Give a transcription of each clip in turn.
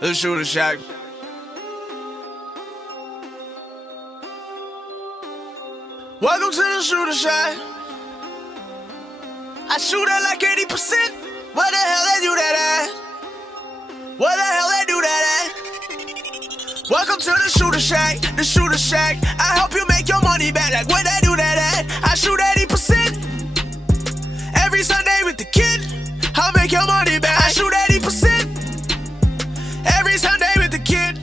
The Shooter Shack. Welcome to the Shooter Shack. I shoot at like 80%. Where the hell they do that at? Where the hell they do that at? Welcome to the Shooter Shack, the Shooter Shack. I help you make your money back. Like where they do that at? I shoot 80%. Every Sunday with the kid, I'll make your money back. I shoot 80%. Every Sunday with the kid.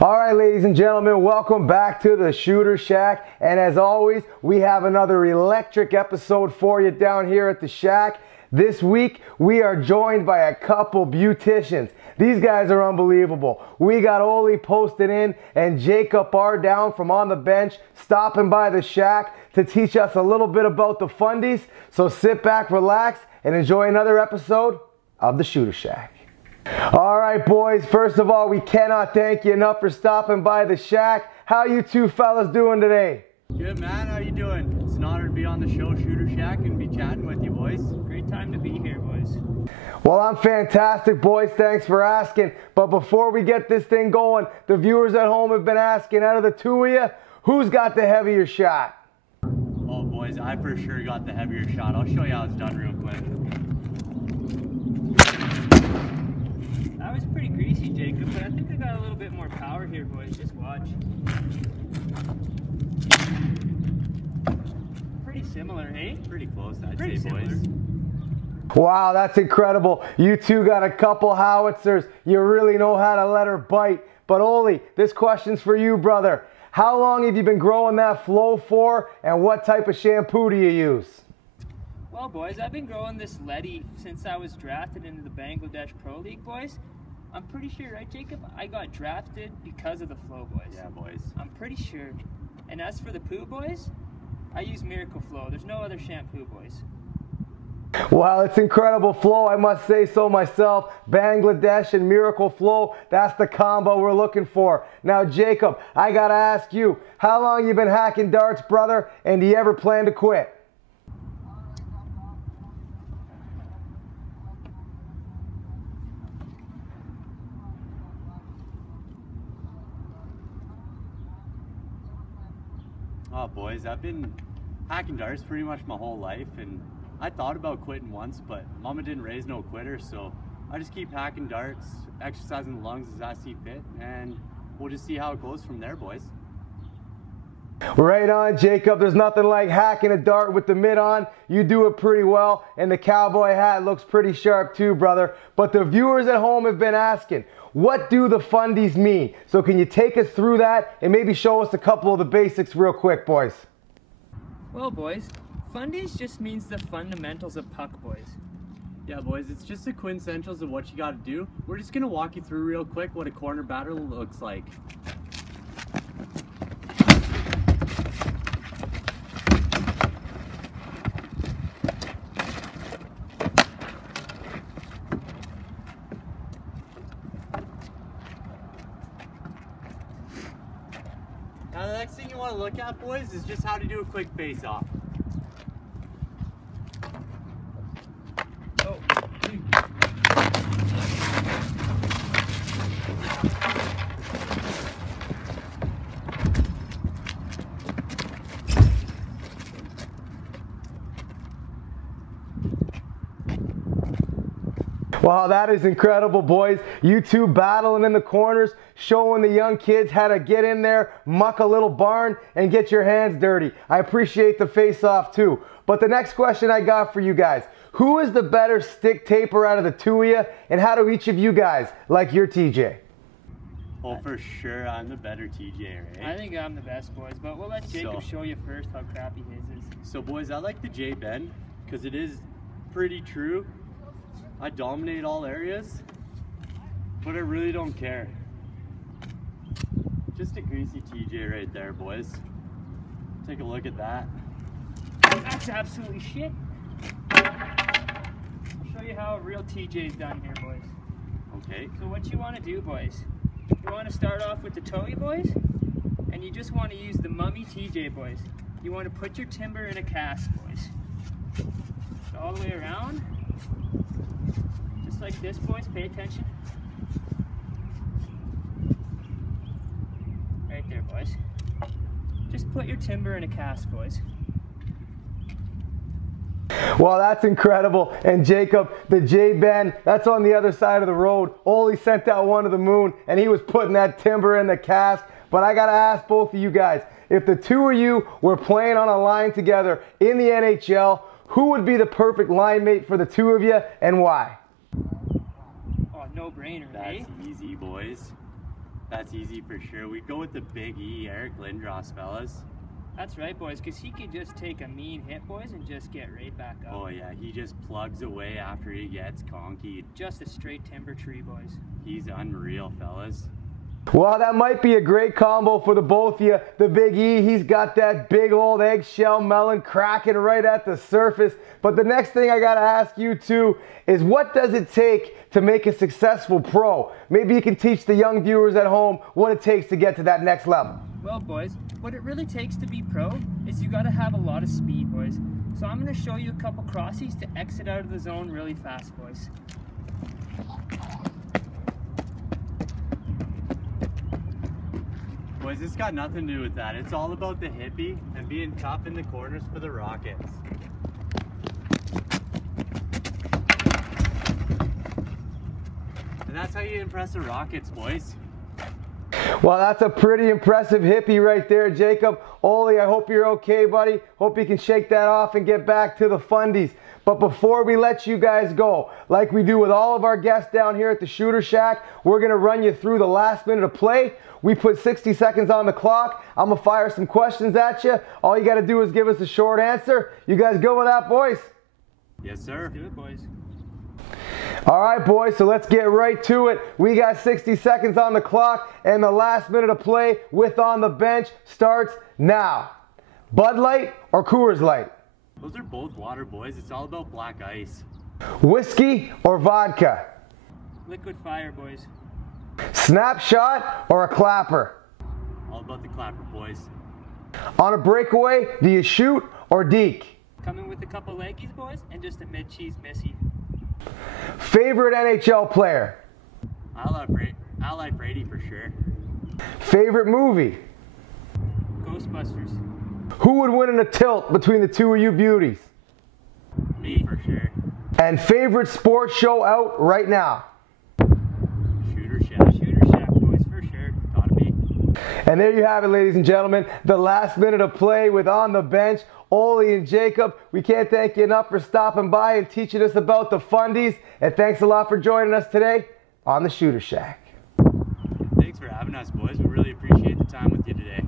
All right, ladies and gentlemen, welcome back to the Shooter Shack. And as always, we have another electric episode for you down here at the Shack. This week, we are joined by a couple beauticians. These guys are unbelievable. We got Oli posted in and Jacob R down from on the bench, stopping by the Shack to teach us a little bit about the fundies. So sit back, relax, and enjoy another episode of the Shooter Shack. All right, boys, first of all, we cannot thank you enough for stopping by the Shack. How you two fellas doing today? Good, man. How you doing? It's an honor to be on the show Shooter Shack and be chatting with you, boys. Great time to be here, boys. Well, I'm fantastic, boys. Thanks for asking. But before we get this thing going, the viewers at home have been asking, out of the two of you, who's got the heavier shot? Oh, boys, I for sure got the heavier shot. I'll show you how it's done real quick. That was pretty greasy, Jacob, but I think I got a little bit more power here, boys. Just watch. Pretty similar, hey? Pretty close, I'd Pretty say, similar. boys. Wow, that's incredible. You two got a couple howitzers. You really know how to let her bite. But Oli, this question's for you, brother. How long have you been growing that flow for, and what type of shampoo do you use? Well, boys, I've been growing this Letty since I was drafted into the Bangladesh Pro League, boys. I'm pretty sure, right, Jacob? I got drafted because of the flow, boys. Yeah, boys. I'm pretty sure. And as for the poo, boys, I use Miracle Flow. There's no other shampoo, boys. Wow, it's incredible flow, I must say so myself. Bangladesh and Miracle Flow, that's the combo we're looking for. Now, Jacob, I gotta ask you, how long you been hacking darts, brother, and do you ever plan to quit? Oh, boys, I've been hacking darts pretty much my whole life, and I thought about quitting once, but mama didn't raise no quitter, so I just keep hacking darts, exercising the lungs as I see fit, and we'll just see how it goes from there, boys. Right on, Jacob. There's nothing like hacking a dart with the mitt on. You do it pretty well, and the cowboy hat looks pretty sharp too, brother. But the viewers at home have been asking, what do the fundies mean? So can you take us through that and maybe show us a couple of the basics real quick, boys? Well, boys, fundies just means the fundamentals of puck, boys. Yeah, boys, it's just the quintessentials of what you gotta do. We're just gonna walk you through real quick what a corner batter looks like. Now the next thing you want to look at, boys, is just how to do a quick face-off. Oh, Wow, that is incredible, boys. You two battling in the corners, showing the young kids how to get in there, muck a little barn, and get your hands dirty. I appreciate the face-off too. But the next question I got for you guys, who is the better stick taper out of the two of you, and how do each of you guys like your TJ? Oh, for sure, I'm the better TJ, right? I think I'm the best, boys, but we'll let Jacob show you first how crappy his is. So, boys, I like the J bend because it is pretty true. I dominate all areas, but I really don't care. Just a greasy TJ right there, boys. Take a look at that. That's absolutely shit. I'll show you how a real TJ is done here, boys. Okay. So what you want to do, boys, you want to start off with the toey, boys, and you just want to use the mummy TJ, boys. You want to put your timber in a cast, boys. So all the way around. Just like this, boys, pay attention. here, boys. Just put your timber in a cast, boys. Well, that's incredible. And Jacob, the J-Ben, that's on the other side of the road. Ole sent out one to the moon, and he was putting that timber in the cast. But I got to ask both of you guys, if the two of you were playing on a line together in the NHL, who would be the perfect line mate for the two of you, and why? Oh, no brainer, eh? That's easy, boys. That's easy for sure. We'd go with the Big E, Eric Lindros, fellas. That's right, boys, because he could just take a mean hit, boys, and just get right back up. Oh yeah, he just plugs away after he gets conkied. Just a straight timber tree, boys. He's unreal, fellas. Well, that might be a great combo for the both of you. The Big E, he's got that big old eggshell melon cracking right at the surface. But the next thing I gotta ask you two is, what does it take to make a successful pro? Maybe you can teach the young viewers at home what it takes to get to that next level. Well, boys, what it really takes to be pro is you gotta have a lot of speed, boys. So I'm gonna show you a couple crossies to exit out of the zone really fast, boys. Boys, it's got nothing to do with that. It's all about the hippie and being tough in the corners for the Rockets. And that's how you impress the Rockets, boys. Well, that's a pretty impressive hippie right there, Jacob. Ole, I hope you're okay, buddy. Hope you can shake that off and get back to the fundies. But before we let you guys go, like we do with all of our guests down here at the Shooter Shack, we're going to run you through the last minute of play. We put 60 seconds on the clock. I'm going to fire some questions at you. All you got to do is give us a short answer. You guys go with that, boys? Yes, sir. Let's do it, boys. All right, boys, so let's get right to it. We got 60 seconds on the clock, and the last minute of play with On the Bench starts now. Bud Light or Coors Light? Those are both water, boys. It's all about black ice. Whiskey or vodka? Liquid fire, boys. Snapshot or a clapper? All about the clapper, boys. On a breakaway, do you shoot or deke? Coming with a couple leggies, boys, and just a mid-cheese missy. Favorite NHL player? I like Brady for sure. Favorite movie? Ghostbusters. Who would win in a tilt between the two of you beauties? Me for sure. And favorite sports show out right now? Shooter Shack. Shooter Shack, boys, for sure. Gotta be. And there you have it, ladies and gentlemen. The last minute of play with On the Bench, Ole and Jacob. We can't thank you enough for stopping by and teaching us about the fundies. And thanks a lot for joining us today on the Shooter Shack. Thanks for having us, boys. We really appreciate the time with you today.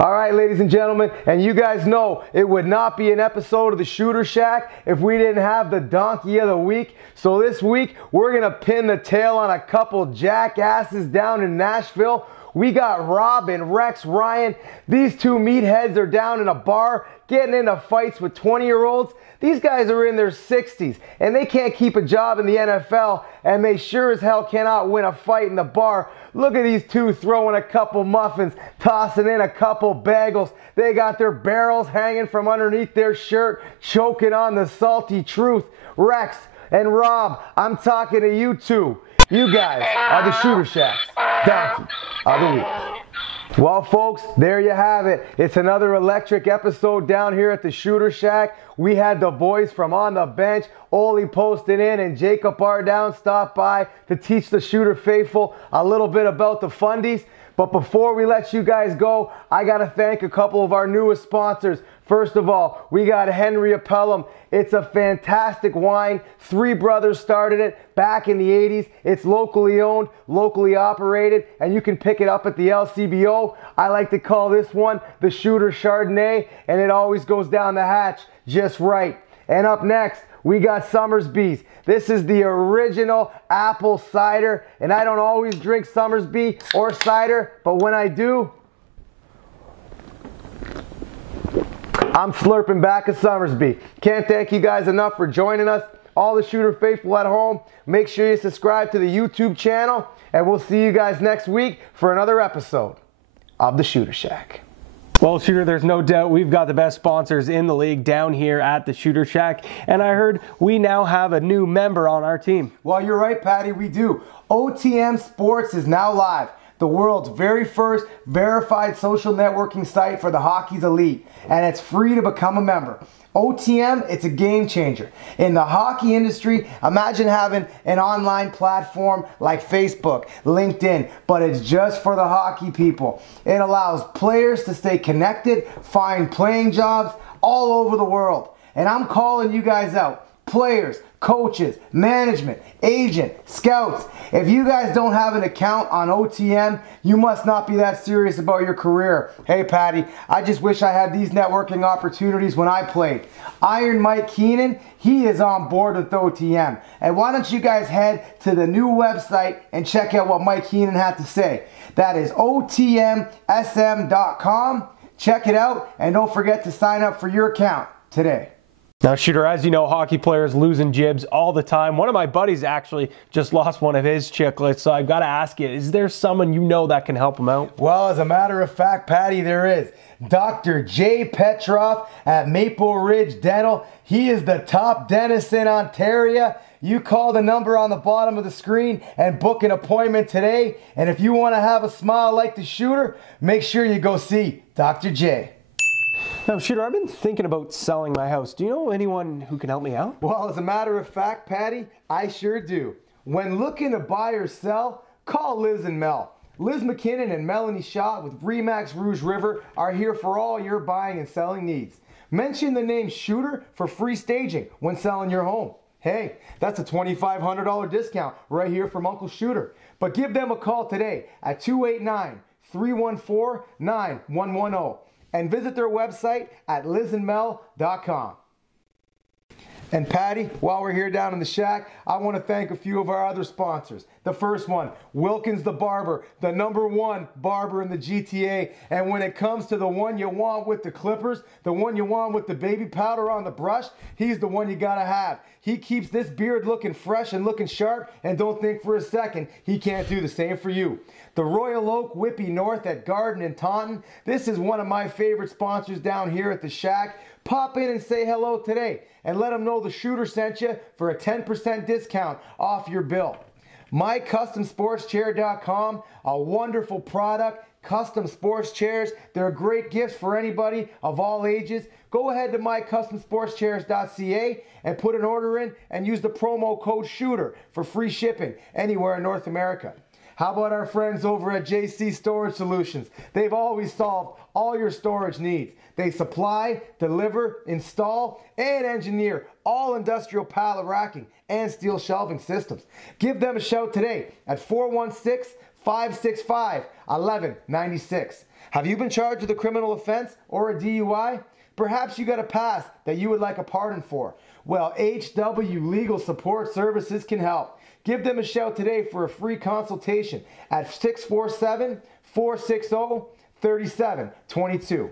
All right, ladies and gentlemen, and you guys know it would not be an episode of the Shooter Shack if we didn't have the Donkey of the Week. So this week, we're going to pin the tail on a couple jackasses down in Nashville. We got Rob and Rex Ryan. These two meatheads are down in a bar getting into fights with 20-year-olds. These guys are in their 60s, and they can't keep a job in the NFL, and they sure as hell cannot win a fight in the bar. Look at these two throwing a couple muffins, tossing in a couple bagels. They got their barrels hanging from underneath their shirt, choking on the salty truth. Rex and Rob, I'm talking to you two. You guys are the Shooter Shacks Donkey of the Week. Well, folks, there you have it. It's another electric episode down here at the Shooter Shack. We had the boys from On the Bench, Ole posted in, and Jacob Ardown stopped by to teach the Shooter faithful a little bit about the fundies. But before we let you guys go, I got to thank a couple of our newest sponsors. First of all, we got Henry Appellum. It's a fantastic wine. Three brothers started it back in the 80s. It's locally owned, locally operated, and you can pick it up at the LCBO. I like to call this one the Shooter Chardonnay, and it always goes down the hatch just right. And up next, we got Somersby's. This is the original apple cider, and I don't always drink Somersby or cider, but when I do, I'm slurping back a Somersby. Can't thank you guys enough for joining us. All the Shooter faithful at home, make sure you subscribe to the YouTube channel, and we'll see you guys next week for another episode of the Shooter Shack. Well, Shooter, there's no doubt we've got the best sponsors in the league down here at the Shooter Shack, and I heard we now have a new member on our team. Well, you're right, Patty, we do. OTM Sports is now live. the world's very first verified social networking site for the hockey's elite, and it's free to become a member. OTM, it's a game changer. In the hockey industry, imagine having an online platform like Facebook, LinkedIn, but it's just for the hockey people. It allows players to stay connected, find playing jobs all over the world. And I'm calling you guys out. Players, coaches, management, agent, scouts. If you guys don't have an account on OTM, you must not be that serious about your career. Hey Patty, I just wish I had these networking opportunities when I played. Iron Mike Keenan, he is on board with OTM. And why don't you guys head to the new website and check out what Mike Keenan had to say. That is OTMSM.com. Check it out and don't forget to sign up for your account today. Now, Shooter, as you know, hockey players losing jibs all the time. One of my buddies actually just lost one of his chicklets, so I've got to ask you, is there someone you know that can help him out? Well, as a matter of fact, Patty, there is. Dr. Jay Petroff at Maple Ridge Dental. He is the top dentist in Ontario. You call the number on the bottom of the screen and book an appointment today. And if you want to have a smile like the Shooter, make sure you go see Dr. Jay. Now, Shooter, I've been thinking about selling my house. Do you know anyone who can help me out? Well, as a matter of fact, Patty, I sure do. When looking to buy or sell, call Liz and Mel. Liz McKinnon and Melanie Schott with Remax Rouge River are here for all your buying and selling needs. Mention the name Shooter for free staging when selling your home. Hey, that's a $2,500 discount right here from Uncle Shooter. But give them a call today at 289-314-9110 and visit their website at lizandmel.com. And Patty, while we're here down in the shack, I want to thank a few of our other sponsors. The first one, Wilkins the Barber, the #1 barber in the GTA. And when it comes to the one you want with the clippers, the one you want with the baby powder on the brush, he's the one you gotta have. He keeps this beard looking fresh and looking sharp, and don't think for a second he can't do the same for you. The Royal Oak Whippy North at Garden in Taunton. This is one of my favorite sponsors down here at the shack. Pop in and say hello today and let them know the Shooter sent you for a 10% discount off your bill. MyCustomSportsChair.com, a wonderful product. Custom sports chairs, they're great gifts for anybody of all ages. Go ahead to MyCustomSportsChairs.ca and put an order in and use the promo code SHOOTER for free shipping anywhere in North America. How about our friends over at JC Storage Solutions? They've always solved all your storage needs. They supply, deliver, install, and engineer all industrial pallet racking and steel shelving systems. Give them a shout today at 416-565-1196. Have you been charged with a criminal offense or a DUI? Perhaps you got a pass that you would like a pardon for. Well, HW Legal Support Services can help. Give them a shout today for a free consultation at 647-460-3722.